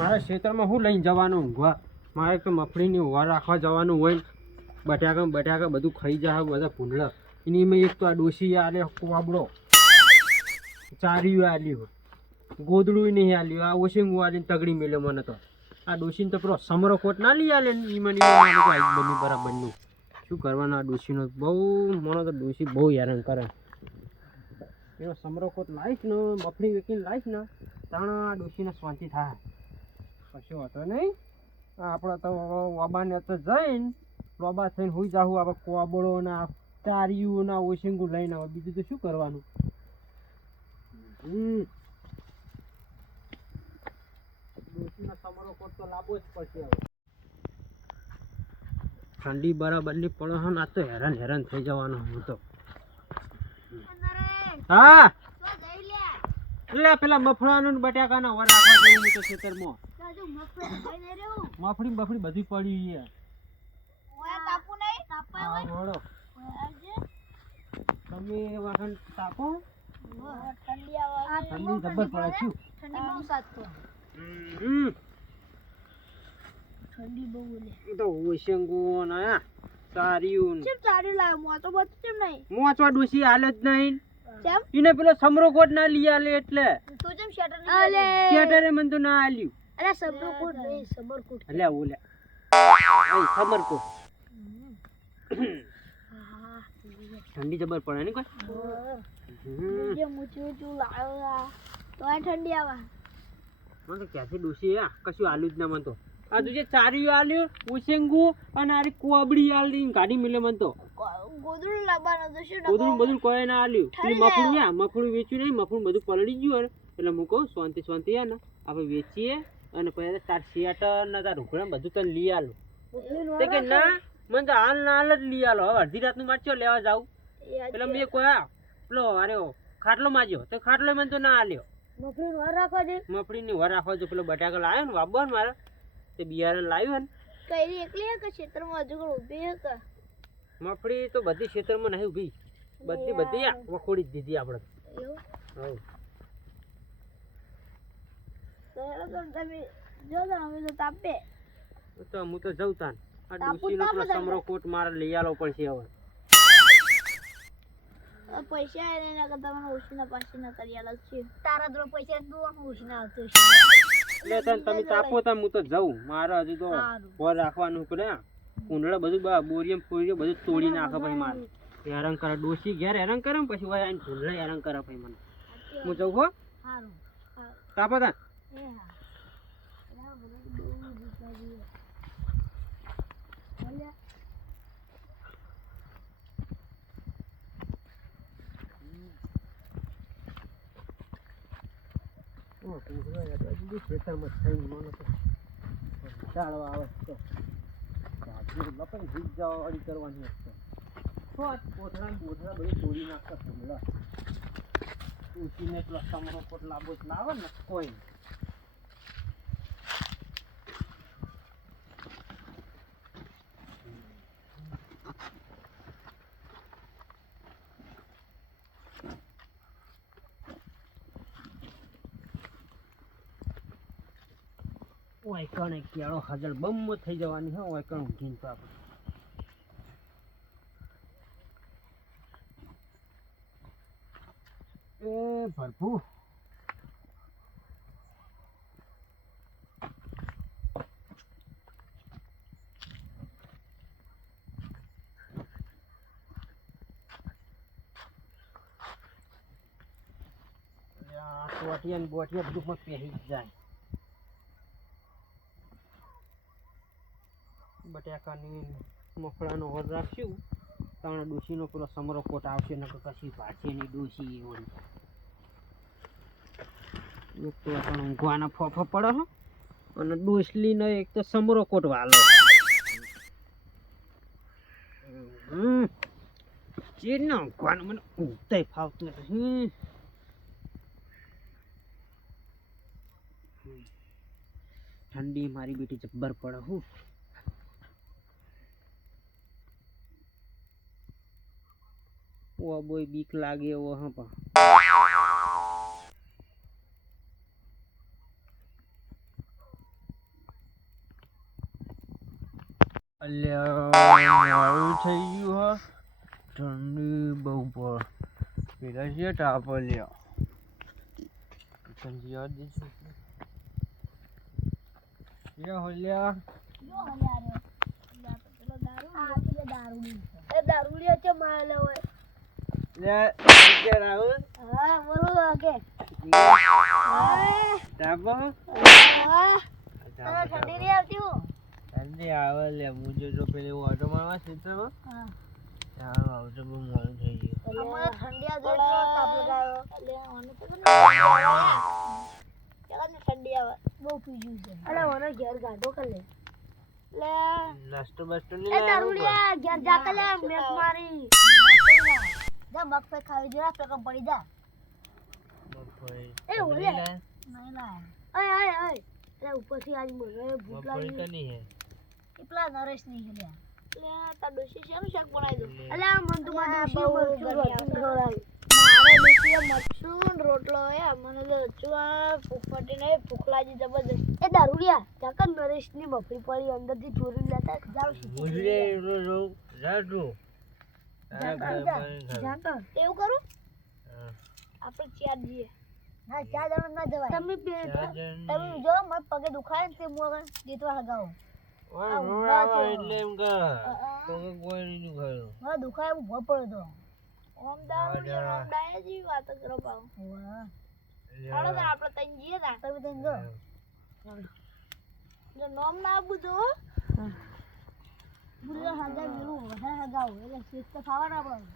મારા ખેતરમાં હું લઈને જવાનું ઊંઘવા મારે તો મફળીની ઉવા રાખવા જવાનું હોય બટાકા બટાકા બધું ખાઈ જાય બધા ભૂંડળા. એની મેં એક તો આ ડોસી આલે કોબડો ચાર્યું આલ્યું ગોદડું નહીં આલ્યું. આ ઓછી આલીને તગડી મેલ્યો મને તો. આ ડોસીને તો પેલો સમરો કોટ ના લઈ આલે એ મને બન્યું બરાબરનું શું કરવાનું આ ડોસીનો બહુ મને તો ડોસી બહુ હેરાન કરે. એનો સમરો કોટ લાવીશ ને મફળી વેકીને લાવીશ ને. ત્રણ આ ડોસીને શાંતિ થાય. કશું હતો નહીં. આપણે તો વાબાને તો જઈને લોબા થઈને હોઈ જાહું આપણે કોબળો ને આ તારિયું ને ઓશિંગું લઈને આવે બીજું તો શું કરવાનું? ઠંડી બરાબરની પડે છે ને આ તો હેરાન હેરાન થઈ જવાનું હું તો. હા. એટલે પેલા મફળાનું બટાકાના વર રાખવા જવું તો ખેતરમાં. મફળી બફળી બધી પડી છે હા રોડો તમે વાહન તાપો ઠંડી જબર પડે છું હમ ઠંડી બહુ લે તો. ઓશંગુ ને. આ સારિયું ને કેમ ચારી લાવ્યો મોતો કેમ નહીં? મોચવા ડોસી હાલે જ નહીં. કેમ? એને પેલો સમરો કોટ ના લઈ આલે એટલે. તું શટર મને તો ના આલ્યું. અરે સબરકોટ નહીં સબરકોટ એટલે ઓલે. એ સમર ઠંડી જબર પડે ને કોઈ? જે મૂચું ઊંચું લાવ્યો આ. તો આ ઠંડી આવા. મને તો ક્યાંથી ડોસી આ કશું આલ્યું જ ના મને તો. આ તું જે ચાર્યું આલ્યું ઉસેંગુ અને આરી કોબડી આલી ગાડી મિલે મન તો. ગોદડું લાવવાનું તો શું બધું બધું કોઈ ના આલ્યું. મફળું યા મફળું વેચ્યું નહીં મફળું બધું પલળી ગયું એટલે હું કહું શાંતિ શાંતિ યા ને. આપણે વેચીએ. અને પછી તાર શિયાટર ને તાર રૂખડા બધું તને લઈ આલો. તે કે ના મને તો હાલ ના હાલ જ લઈ આલો. હવે અડધી રાતનું મારે ચો લેવા જાવ? પેલા મેં કોયા પેલો અરે ખાટલો માજ્યો તો ખાટલો મને તો ના આલ્યો. મફળી વાર રાખવા દે. મફળીની વર રાખવા જો પેલો બટાકા લાવ્યો ને વાબો ને મારે. તે બિયારણ લાવ્યો ને. કઈ એકલી કે ક્ષેત્રમાં? હજુ કોઈ ઊભી હે મફળી તો બધી ક્ષેત્રમાં નહીં ઊભી. બધી બધી વખોડી જ દીધી આપણે. એવું? તો હેડો તો તમે જો અમે તો તાપે. તો હું તો જઉં તાન. આ તાપુ પેલો સમરો કોટ મારે લઈ આલો પડશે હવે. પૈસા એના કરતા મને ઓછીના પાછીના કરી અલગ છે. તારા જો પૈસા તું ઓછીના આવતો એટલે તાન તમે તાપો તાન હું તો જઉં. મારે હજુ તો સારું. રાખવાનું પડે કુંડળા બધું બોરિયમ ફોરિયમ બધું તોડી નાખે પછી મારે. હેરાન કરે ડોસી ઘેર હેરાન કરે પછી કુંડળા હેરાન કરે પછી મને. હું જઉં હો? સારું. તાપો તાન. ખેતરમાં થઈને મને તો ચાળવા આવે તો. લપન જીત જવા વાળી કરવાની હશે. તો આ કોથળા ને બોથળા બધું તોડી નાખતા કુંડળા. ઉઠીને પેલો સમરો કોટ બોટલા આવે ને કોઈ નહીં. એક કેળો હાજર બમ થઈ જવાની હા, વાયકણ કણ ઊંઘીને તો આપણે એ ભરપુ આ ટોટિયા ને બોટિયા બધું પહેરી જ જાય બટાકાની મફળાનો હોર રાખશું. કારણ ડોશીનો પેલો સમરો કોટ આવશે ને કશી ભાછીની ડોશી વળી એક તો આપણે ઊંઘવાના ફોફ પડે હો. અને ડોસલીનો એક તો સમરો કોટ વાલો. હમ. ચીર ના ઊંઘવાનું, મને ઊંઘતાય ફાવતું નથી. ઠંડી મારી બેટી જબ્બર પડે હું. બોય બીક લાગે એવો, હા પણ. થઈ ગયું, હા. ઠંડી બહુ પડે. પેલા છે? તાપ લ્યા ઠંડી હલ્યા દારૂ દારૂ દારૂ હોય લે રાહુલ હા બોલો કે તાપ હા ઠંડી નહીં આવતી હું. ઠંડી આવે લે મુજે તો પેલી ઓટો મારવા ક્ષેત્રમાં હા. ત્યાં આવતો બહુ મોડું થઈ ગયું. અમારે ઠંડી આ તાપ લગાવ્યો એટલે મને તો ચાલો ઠંડી આવે. બહુ પીજું છે. અરે ઘેર ગાઢો કર લે. લે. નાસ્તો બાસ્તો એ નહીં ઘેર જા કે લે મારી. જા મગફળી ખાવી જરા પેકમ પડી જા એ ઓલે નહીં લાય અય અય અય એટલે ઉપરથી આજ મને ભૂખ લાગી કની હે એ પેલા નરેશની હેલ્યા એટલે તાર ડોશી શેનું શાક બનાવી દો એટલે આ મન તો મારે ડોશી મરચું રોટલો હે મને તો ચુઆ ફૂફટી ને ભૂખ લાગી જબરદસ્ત એ દારૂડિયા નરેશની મફળી પડી અંદરથી ચોરી લેતા જાવ મુજરે રો રો જાડુ એવું કરું? આપણે ચાર જઈએ. હા ચાર જણ ના જવાય. તમે બે તમે જો મારા પગે દુખાય ને તે હું હવે જીતવા લગાવો. એટલે એમ કે તો કોઈ નહીં દુખાયો. હા દુખાય હું ભર તો. ઓમ દારૂ ઓમ દાય જી વાતો કરો પાઉં હાલો તો આપણે તઈ જઈએ ના. તમે તઈ જો. જો નોમ ના આપું તો. બુલ્લા હાગા મેલું વધારે હગાવ એટલે શીત તો ખાવા ના પડે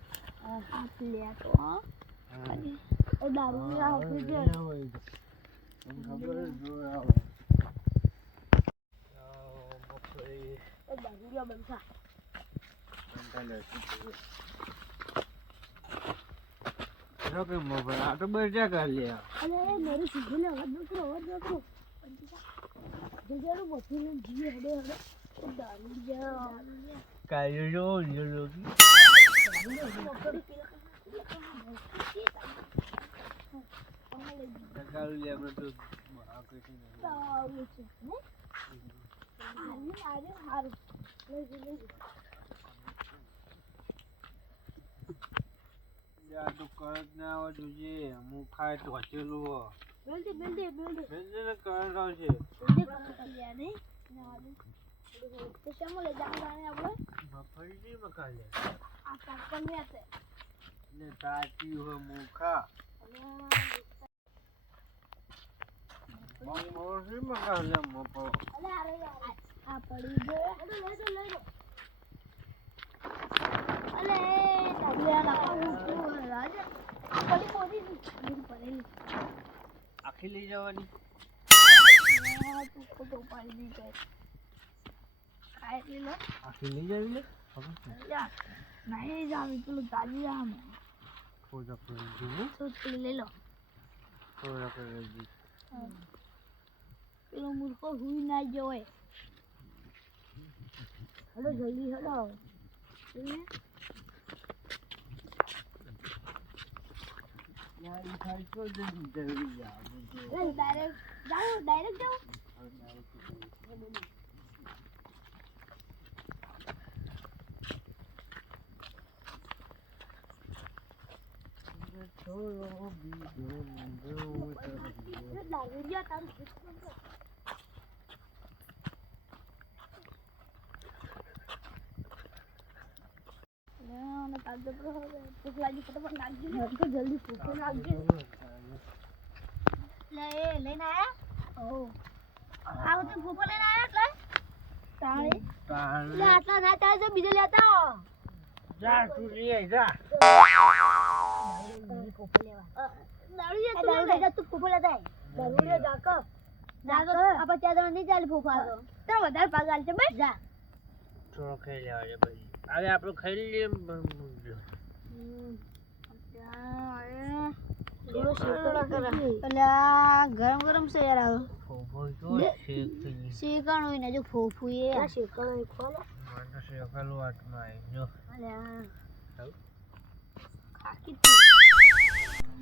આ લે તો એ દારૂ ની રાહ ઊભી છે દારૂ લ્યો બનસા આ તો બજા કર લે અરે મારી સીધી ને અવાજ નકરો અવાજ નકરો જગ્યાનું બધી ને જીએ હડે હડે. એ દારૂ લ્યો કાયો જો જો કાળું લે આપણે તો આ કશું નહીં. સારું છે ને હારું હારું હારું લઈ જા, લઈ જા. આ તો કરંટ ના આવે જોઈએ હું ખાય તો હચેલું હો બેલ દે બેલ તો શેમાં લઈ જવાનું આપણે મફળી નહીં મકાલે આ પાકલ ને હશે ને તાતી હો મુખા મફળી મકાલે મફળ અલે અરે યાર આ પડી ગયો અરે લઈ લો લઈ લો અલે તાબિયા લાખો હું રાજ આ પડી પોડી ની પડેલી આખી લઈ જવાની. તું ખોટો પાડી દી જાય ખાય એટલે લો આખી લઈ જવી લે જા નહીં જામી પેલું તાજી આમ થોડા કરી દીધું તો પેલી લઈ લો થોડા કરી દીધું પેલો મૂર્ખો હુઈ ના જવાય હડો જલ્દી હડો એને યાર ઈ ખાઈ તો જલ્દી જલ્દી યાર ડાયરેક્ટ જાઓ ડાયરેક્ટ જાઓ થોડો બીજો લાગી ગયા તારું શિક્ષણ કર. લે, આને તાજો પર હવે ભૂખ લાગી ફટાફટ નાખજે ને. જલ્દી ભૂખ લાગજે લે એ લઈને આયા ઓ આ વખતે ભૂખો લઈને આયા એટલે તાળી લે આટલા ના ચાલે તો બીજો લેતા. જા તું લે જા. દારૂ દારૂ તું ફૂફો લેતા આય. જાકો જાકો આપણે ત્યાં જણા નહીં ચાલે ફૂફા તો તો વધારે પાગાલ છે બસ. જા. થોડો ખાઈ લેવા છે પછી. હવે આપણે ખાઈ લઈએ ગરમ ગરમ છે યાર આવો શેકાણું હોય ને જો ફોફું એ શેકાણું ખોલો. મને તો શેકેલું હાથમાં આવી જો ખાકી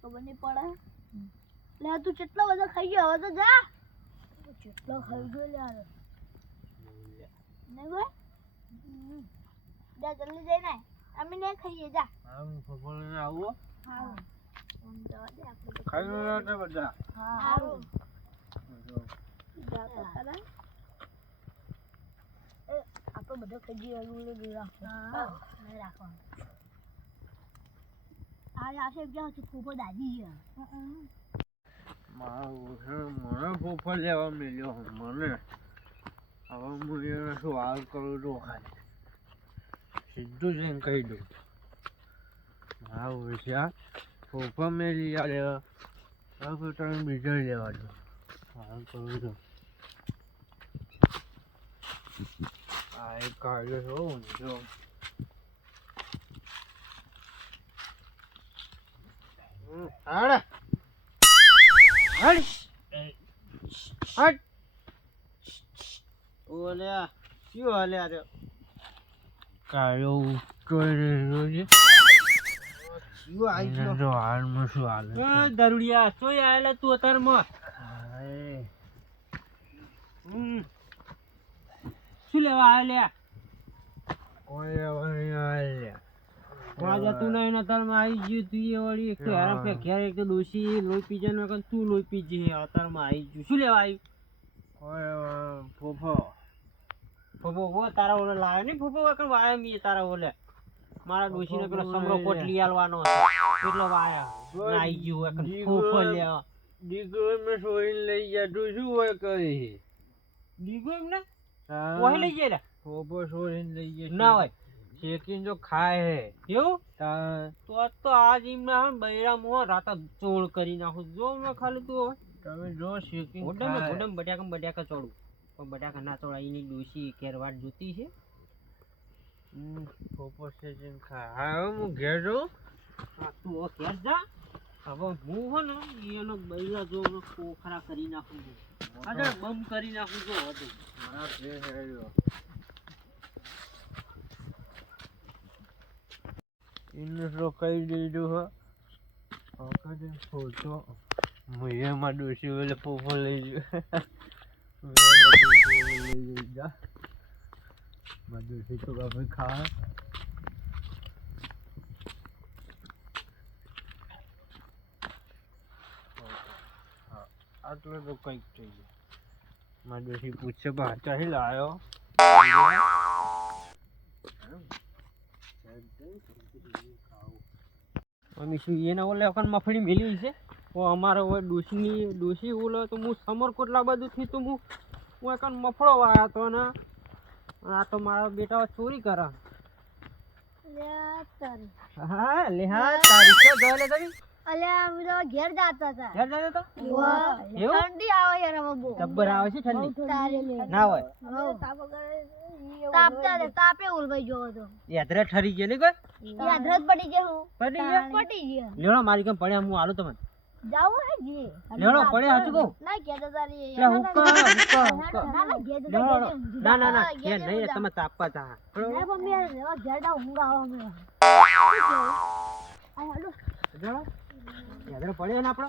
ખબર નહીં પડે? લે તું કેટલો બધા ખાઈ ગયો હવે તો જા. કેટલો ખાઈ ગયો લે નહીં ભાઈ? જા જલ્દી જઈ ને અમે ને ખાઈએ જા. આમ ફોફળ ને આવો હા. ખાઈ લો બધા. હા જા. આપણે બધા ખાઈ જઈએ લે દે રાખો હા રાખવાનું આ આશે ગયા છે ફૂફો દાદી છે મારું છે મને ફૂફો લેવા મળ્યો મને હવે હું એને શું? હાલ કરું છું ખાલી સીધું જઈને કહી દઉં મારું છે ફૂફો મેલી યાર હવે તમે બીજા લેવા દો. હાલ કરું તો આ એક કાઢ્યો છો ઊંધો હાડ. હટ હટ ઓલ્યા શું હાલ્યા રે કાયો ઉઠોય રહ્યો છે. શું આવી ગયો તો હાલમાં શું હાલે દરુડિયા ચોય આયેલા તું અતારમાં હમ. શું લેવા કોઈ નહીં આયેલા માં જતું નહીં ને અતારમાં આવી ગયું તું એ વળી એક તો હેરાન ઘેર એક તો ડોશી લોહી પી જાય ને તું લોહી પી જઈ અતારમાં આવી ગયું. શું લેવા આવ્યું? ફોફો. ફોફો ઓ તારા ઓલે લાવે ને ફોફો વખત વાય મી તારા ઓલે? મારા ડોશીને પેલો સમરો કોટ લઈ આલવાનો કેટલો વાયા. ને આવી ગયું વખત ફોફો લેવા દીકરો મેં સોઈ લઈ જા તું શું હોય કરી? દીકરો એમને ઓહી લઈ ગયા ફોફો સોઈને લઈ ગયા ના હોય. શેકીને જો ખાય હે. એવું? તો તો આજ આમ બૈરા મોહ રાતા ચોળ કરી નાખું જો મેં ખાલી તું તમે જો શેકીને ઓડમ ઓડમ બટાકા બટાકા ચોડું પણ બટાકા ના ચોળા એની ડોશી કેરવાટ જોતી છે. ફોફો શેકીને ખાય. હા હું ઘેર જાઉં? હા તું ઘેર જા. હવે હું હો ને એનો બૈરા જો હમણાં કરી નાખું છું. અરે બમ કરી નાખું છું હતું મારા ઘેર હેડ્યો એને કહી દીધું હો. વખતે ફોટો મુયમાં ડોસી ઓલે ફોફો લઈ ગયો. લઈ જા. ડોસી તો કાપી ખા આટલું તો કંઈક થઈ ગયું મારા પૂછશે બહાર. ચાહી લાયો. એના ઓલે મફળી મેલી છે? ઓ અમારે ઓય ડોશીની ડોશી ઓલો તો હું સમરકોટલા બાજુથી તો હું હું એક મફળો વાયા તો ને આ તો મારા બેટા ચોરી કરે. હા લે હા તારી. તો ગલે તમે અલ્યા અમે તો ઘેર જાતા હતા. ઘેર જાને તો એવું? ઠંડી આવે યાર હવે બહુ. જબ્બર આવે છે ઠંડી? ના હોય. તાપતા તાપે ઉલવાઈ ગયો ઠરી ને કોઈ? પડી જાય હું. પડી ગયા પડી ગયા? લેણો મારી કેમ પડ્યા હું આલું તમને. જાવું હે જી. લેણો પડ્યા હાચું કહું. ના ઘેર તારી ના ના ઘેર જતા લેણો ઘેર જતા. ના ના ના ઘેર નહીં તમે તાપવા તા. ના મમ્મી ઘેર જા ઊંઘ આવે અમે આ હાલો લેણો યાત્રા પડ્યો ને આપણો?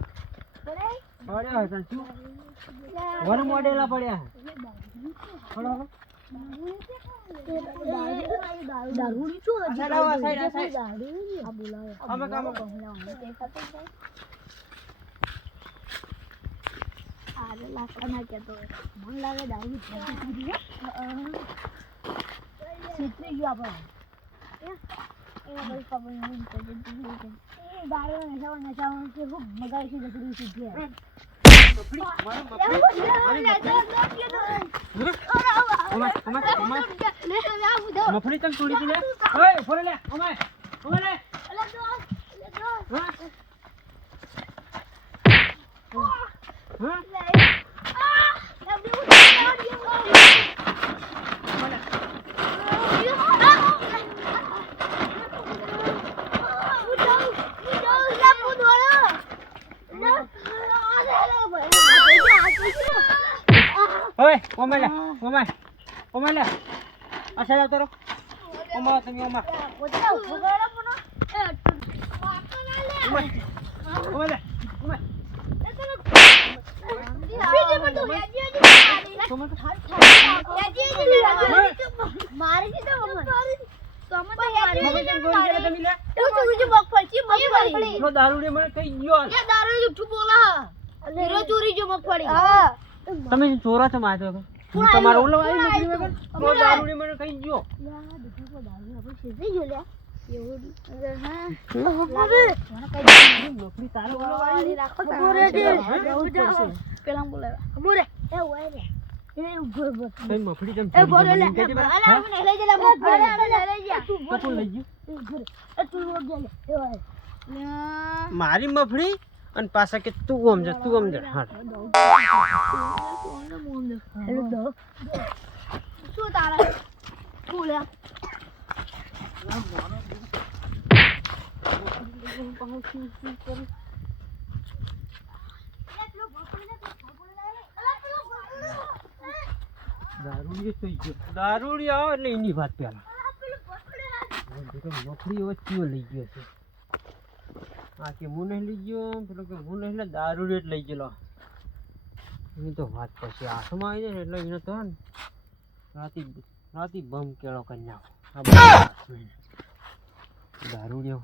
પડ્યો? પડ્યા હતા શું? વન મોડેલા પડ્યા પડો. મને લાગે દારૂ. આપણે. પછી ખબર નહીં કે દારૂ નશામાં નશામાં છે. હું મગાવી છે જકડી સીધી. મફળી તમ તોડી દી ઓય ફોરે લે અમાય અમાય લે હા? હા ઓય ઓમાં લે ઓમાં ઓમાં લે આ સાઈડ આવતો રહો ઓમાં તમે ઓમાં ઓમાં ઓમાં લે ઓમાં મારી દીધો મમ્મી તો અમે તો મગજ એમ ગોળી કરે તમે લે તું તું જે મગફળી મગફળી પેલો દારૂ મને કઈ ગયો દારૂ જુઠ્ઠું બોલા. ચોરી જો મગફળી. હા. તમે ચોરા છો માથે હું તમારો ઓલો આવી નીકળી વગર દારૂ રે મને કઈ ગયો તું તો તું મારી મફળી અને પાછા કે તું ઓમ જા તું ઓમ જા. હા. હેલો દો શું તારા શું લે થઈ ગયો. દારૂડી આવે એટલે એની વાત પેલા મફળી વચ્ચે લઈ ગયો છે. આ કે હું નહીં લઈ ગયો, પેલો કે હું નહીં એટલે દારૂ રેટ લઈ ગયેલો. એની તો વાત પછી હાથમાં આવી જાય ને એટલે એને તો ને, રાતી રાતી બમ કેળો કરી નાખો. બધા દારૂડિયો